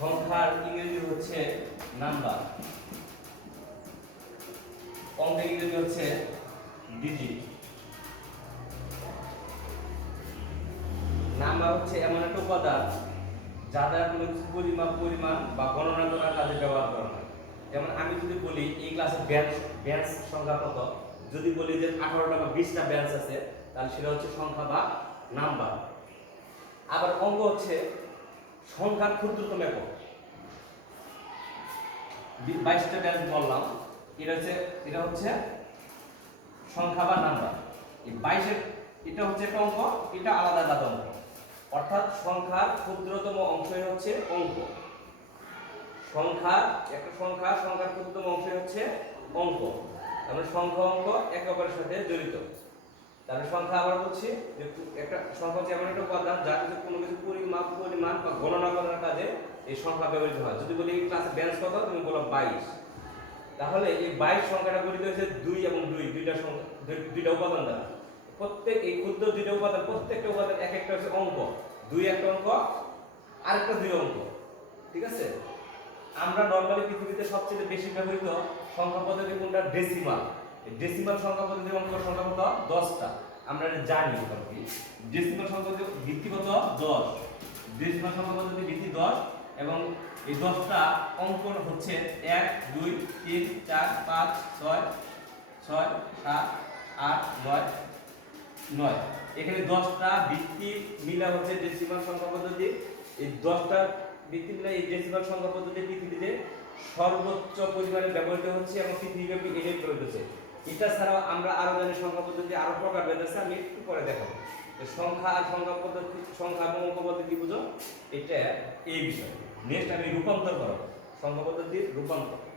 সংখ্যার ইংরেজি হচ্ছে নাম্বার অঙ্কের ইংরেজি হচ্ছে ডিজিট নাম্বার হচ্ছে এমন একটা উপাদান যা দ্বারা কোনো কিছু পরিমাপ, পরিমাণ বা গণনা করার কাজে ব্যবহার করা হয়। যেমন আমি যদি বলি এই ক্লাসে বেঞ্চ বেঞ্চ সংখ্যা কত? যদি বলি যে আঠারোটা বা বিশটা বেঞ্চ আছে, তাহলে সেটা হচ্ছে সংখ্যা বা নাম্বার আবার অঙ্ক হচ্ছে সংখ্যার ক্ষুদ্রতম একক বাইশটা বেঞ্চ বললাম। এটা হচ্ছে এটা হচ্ছে সংখ্যা বা নাম্বার এই বাইশের, এটা হচ্ছে একটা অঙ্ক, এটা আলাদা আলাদা অঙ্ক। অর্থাৎ সংখ্যার ক্ষুদ্রতম অংশই হচ্ছে অঙ্ক। সংখ্যা একটা সংখ্যা, সংখ্যার ক্ষুদ্রতম অংশই হচ্ছে অঙ্ক। আমরা সংখ্যা অঙ্ক একে অপরের সাথে জড়িত। তাহলে সংখ্যা আবার বলছি যে একটা সংখ্যা হচ্ছে এমন একটা উপাদান যা কিছু কোনো কিছু পরিমাপ, পরিমাণ বা গণনা করার কাজে এই সংখ্যা ব্যবহৃত হয়। যদি বলি এই ক্লাসে ব্যালেন্স কত, তুমি বলো বাইশ। তাহলে এই বাইশ সংখ্যাটা গঠিত হয়েছে দুই এবং দুই, দুইটা সংখ্যা দুই- দুইটা উপাদান দ্বারা। প্রত্যেক, এই ক্ষুদ্র দুইটা উপাদান, প্রত্যেকটা উপাদান এক একটা হচ্ছে অঙ্ক। দুই একটা অঙ্ক, আরেকটা দুই অঙ্ক। ঠিক আছে? আমরা নর্মালি পৃথিবীতে সবচেয়ে বেশি ব্যবহৃত সংখ্যা পদ্ধতি কোনটা? ডেসিমাল ডেসিমাল সংখ্যা পদ্ধতি অঙ্ক সংখ্যা কত? দশটা। আমরা এটা জানি মোটামুটি। ডেসিমাল সংখ্যা ভিত্তি কত? দশ। ডেসিমাল সংখ্যা পদ্ধতি ভিত্তি দশ? এবং এই দশটা অঙ্ক হচ্ছে এক, দুই, তিন, চার, পাঁচ, ছয় ছয়, সাত, আট, নয় নয়। এখানে দশটা ভিত্তি মিলা হচ্ছে ডেসিমাল সংখ্যা পদ্ধতি। এই দশটা ভিত্তি মিলা এই ডেসিমাল সংখ্যা পদ্ধতি পৃথিবীতে সর্বোচ্চ পরিমাণে ব্যবহৃত হচ্ছে এবং পৃথিবীব্যাপী এটাই প্রয়োগ হচ্ছে। এটা ছাড়াও আমরা আরও জানি সংখ্যা পদ্ধতি আরও প্রকার ভেদ আছে, আমি একটু পরে দেখাবো। সংখ্যা আর সংখ্যা পদ্ধতি, সংখ্যা এবং অঙ্ক পদ্ধতি বুঝো? এটা এই বিষয়। নেক্সট আমি রূপান্তর করো। সংখ্যা পদ্ধতির রূপান্তর।